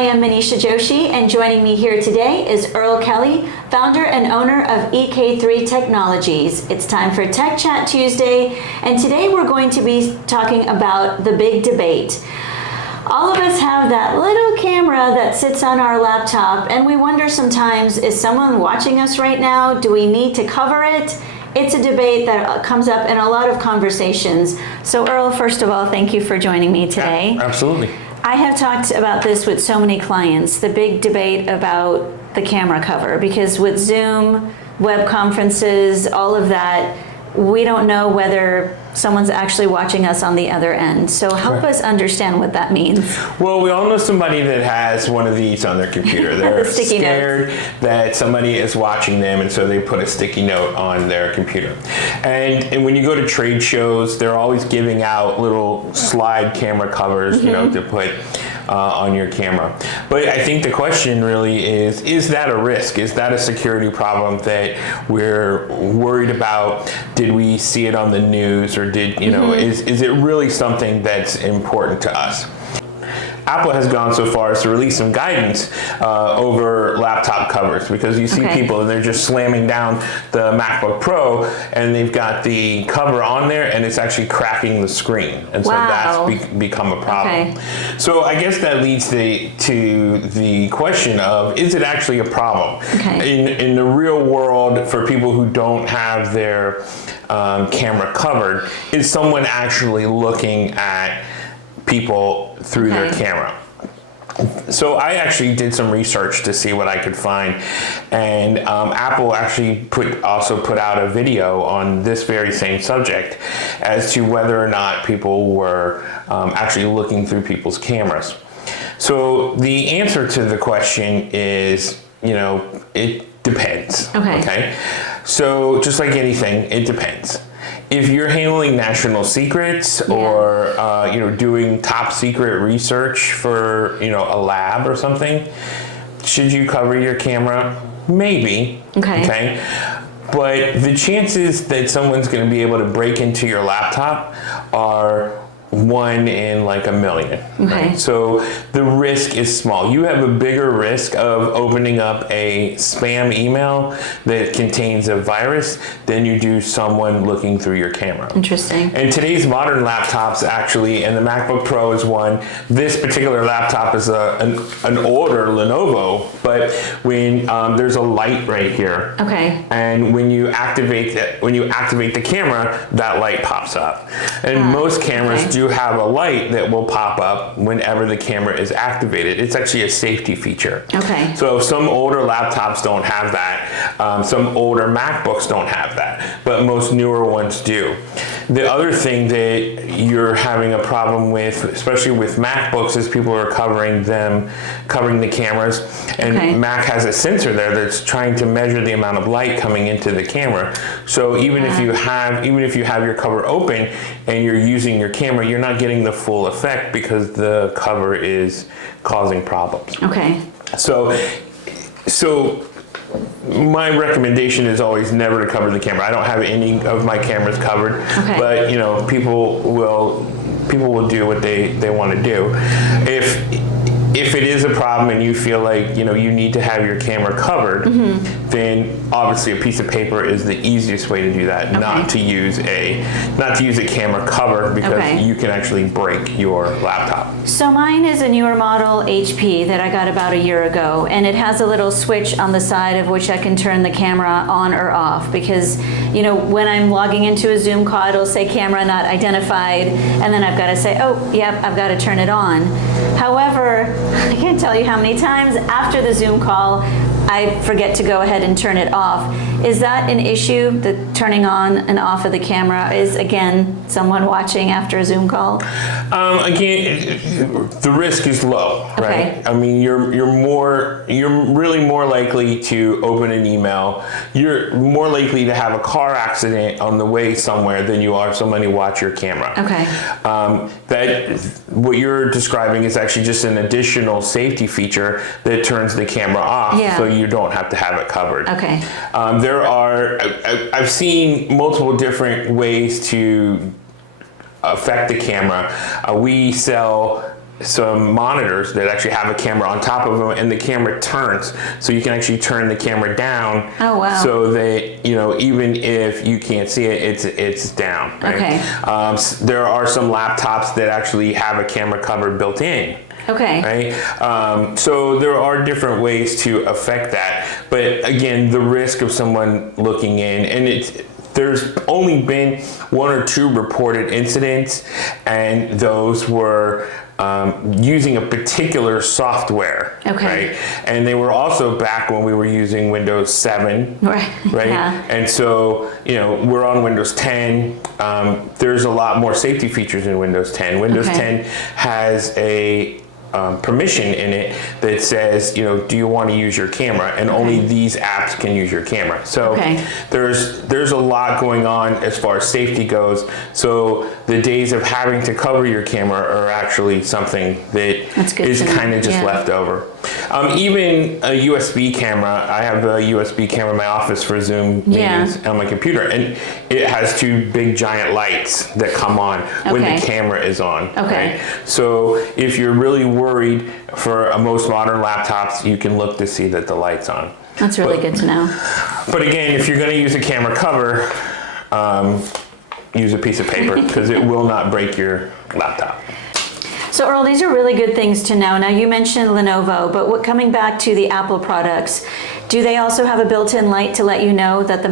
I am Manisha Joshi, and joining me here today is Earl Kelly, founder and owner of EK3 Technologies. It's time for Tech Chat Tuesday, and today we're going to be talking about the big debate. All of us have that little camera that sits on our laptop, and we wonder sometimes, is someone watching us right now? Do we need to cover it? It's a debate that comes up in a lot of conversations. So Earl, first of all, thank you for joining me today. Yeah, absolutely. I have talked about this with so many clients, the big debate about the camera cover, because with Zoom, web conferences, all of that, we don't know whether someone's actually watching us on the other end. So help us understand what that means. Well, we all know somebody that has one of these on their computer. They're scared that somebody is watching them, and so they put a sticky note on their computer. And when you go to trade shows, they're always giving out little slide camera covers, you know, to put on your camera. But I think the question really is that a risk? Is that a security problem that we're worried about? Did we see it on the news, or did, you know, is it really something that's important to us? Apple has gone so far as to release some guidance over laptop covers, because you see people and they're just slamming down the MacBook Pro and they've got the cover on there and it's actually cracking the screen, and so that's become a problem. So I guess that leads to the question of, is it actually a problem? In the real world, for people who don't have their camera covered, is someone actually looking at people through their camera? So I actually did some research to see what I could find, and Apple actually also put out a video on this very same subject as to whether or not people were actually looking through people's cameras. So the answer to the question is, you know, it depends. Okay. So just like anything, it depends. If you're handling national secrets or you know, doing top secret research for, you know, a lab or something, should you cover your camera? Maybe. Okay. But the chances that someone's going to be able to break into your laptop are 1 in like a million. Right? So the risk is small. You have a bigger risk of opening up a spam email that contains a virus than you do someone looking through your camera. Interesting. And today's modern laptops, actually, and the MacBook Pro is one. This particular laptop is an older Lenovo, but when there's a light right here, and when you activate the camera, that light pops up. And most cameras do have a light that will pop up whenever the camera is activated. It's actually a safety feature. So some older laptops don't have that. Some older MacBooks don't have that, but most newer ones do. The other thing that you're having a problem with, especially with MacBooks, is people are covering the cameras, and Mac has a sensor there that's trying to measure the amount of light coming into the camera. So even if you have your cover open and you're using your camera, you're not getting the full effect because the cover is causing problems. So my recommendation is always never to cover the camera. I don't have any of my cameras covered, but you know, people will do what they want to do. If it is a problem and you feel like, you know, you need to have your camera covered, then obviously a piece of paper is the easiest way to do that. Not to use a camera cover, because you can actually break your laptop. So mine is a newer model HP that I got about a year ago, and it has a little switch on the side of which I can turn the camera on or off, because, you know, when I'm logging into a Zoom call, it'll say camera not identified, and then I've got to say, oh, yep, I've got to turn it on. However, I can't tell you how many times after the Zoom call I forget to go ahead and turn it off. Is that an issue, the turning on and off of the camera? Is, again, someone watching after a Zoom call? Again, the risk is low, right? I mean, you're really more likely to open an email. You're more likely to have a car accident on the way somewhere than you are somebody watch your camera. What you're describing is actually just an additional safety feature that turns the camera off, so you don't have to have it covered. I've seen multiple different ways to affect the camera. We sell some monitors that actually have a camera on top of them, and the camera turns, so you can actually turn the camera down. Oh wow! So that even if you can't see it, it's down. Right? Okay. There are some laptops that actually have a camera cover built in. Okay. Right. So there are different ways to affect that, but again, the risk of someone looking in, and there's only been 1 or 2 reported incidents, and those were using a particular software. Okay. Right. And they were also back when we were using Windows 7. Right. Right. Yeah. And so, we're on Windows 10. There's a lot more safety features in Windows 10. Windows 10 has a permission in it that says, do you want to use your camera? And only these apps can use your camera. So there's a lot going on as far as safety goes. So the days of having to cover your camera are actually something that is kind of just left over. Even a USB camera, I have a USB camera in my office for Zoom meetings on my computer, and it has 2 big giant lights that come on when the camera is on. Okay. Right? So if you're really worried, for most modern laptops, you can look to see that the light's on. That's really good to know. But again, if you're going to use a camera cover, use a piece of paper, because it will not break your laptop. So Earl, these are really good things to know. Now you mentioned Lenovo, but coming back to the Apple products, do they also have a built-in light to let you know that the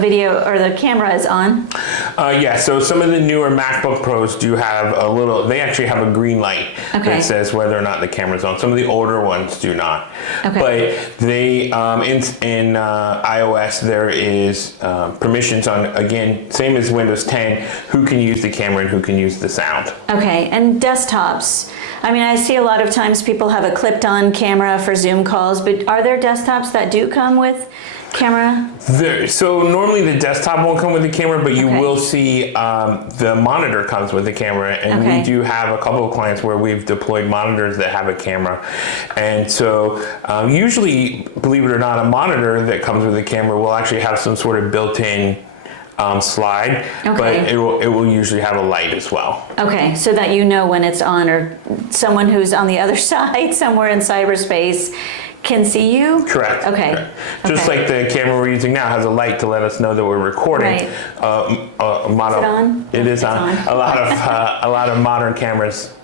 video or the camera is on? Yeah, so some of the newer MacBook Pros do have they actually have a green light that says whether or not the camera's on. Some of the older ones do not. Okay. But they, in iOS, there is permissions on, again, same as Windows 10, who can use the camera and who can use the sound. Okay, and desktops. I mean, I see a lot of times people have a clipped-on camera for Zoom calls, but are there desktops that do come with camera? So normally the desktop won't come with the camera, but you will see the monitor comes with the camera, and we do have a couple of clients where we've deployed monitors that have a camera. And so usually, believe it or not, a monitor that comes with a camera will actually have some sort of built-in slide, but it will usually have a light as well. Okay, so that you know when it's on, or someone who's on the other side somewhere in cyberspace can see you? Correct. Okay. Correct. Just like the camera we're using now has a light to let us know that we're recording. Right. Is it on? It is on. A lot of modern cameras,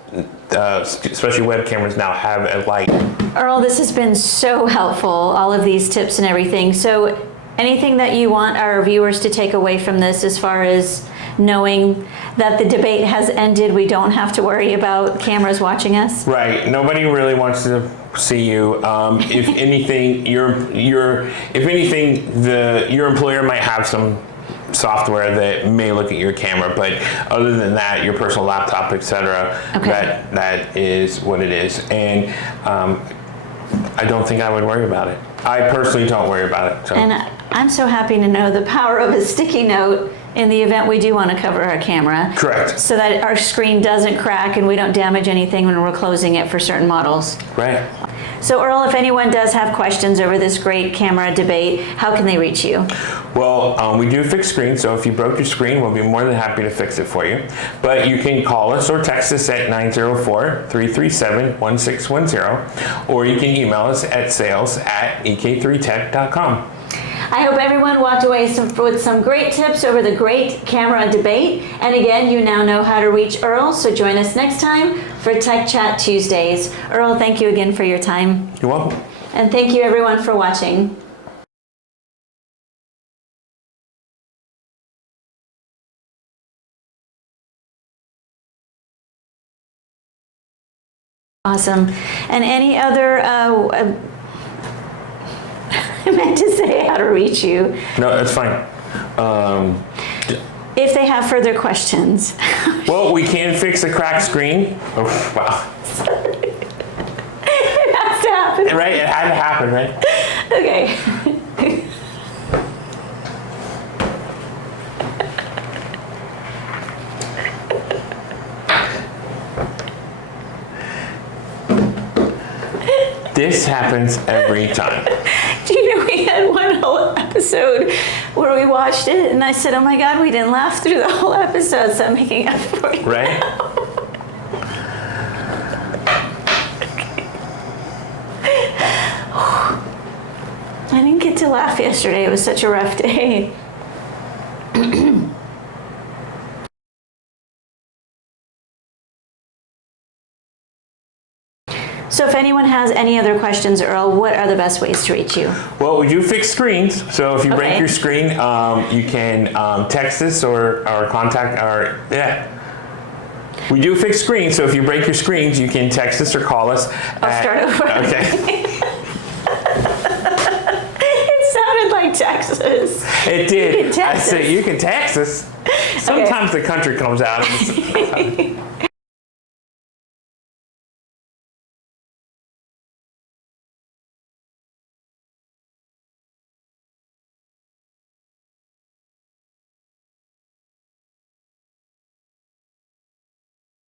especially web cameras now, have a light. Earl, this has been so helpful, all of these tips and everything. So anything that you want our viewers to take away from this as far as knowing that the debate has ended, we don't have to worry about cameras watching us? Right. Nobody really wants to see you. If anything, your employer might have some software that may look at your camera, but other than that, your personal laptop, etc., that is what it is. And I don't think I would worry about it. I personally don't worry about it. So. And I'm so happy to know the power of a sticky note in the event we do want to cover our camera. Correct. So that our screen doesn't crack and we don't damage anything when we're closing it for certain models. Right. So Earl, if anyone does have questions over this great camera debate, how can they reach you? Well, we do fix screens, so if you broke your screen, we'll be more than happy to fix it for you. But you can call us or text us at 904-337-1610, or you can email us at sales@ek3tech.com. I hope everyone walked away with some great tips over the great camera debate. And again, you now know how to reach Earl, so join us next time for Tech Chat Tuesdays. Earl, thank you again for your time. You're welcome. And thank you everyone for watching. Awesome. And any other I meant to say how to reach you. No, that's fine. If they have further questions. Well, we can fix a cracked screen. Oh, wow. It has to happen. Right? It had to happen, right? Okay. This happens every time. Do you know we had one whole episode where we watched it and I said, oh my God, we didn't laugh through the whole episode, so I'm making up for it. Right? to laugh yesterday. It was such a rough day. So if anyone has any other questions, Earl, what are the best ways to reach you? Well, we do fix screens. So if you break Okay. your screen, you can text us or contact our, yeah. We do fix screens, so if you break your screens, you can text us or call us. I'll start over. Okay. It sounded like Texas. It did. You can text I said us. you can text us. Sometimes the country comes out.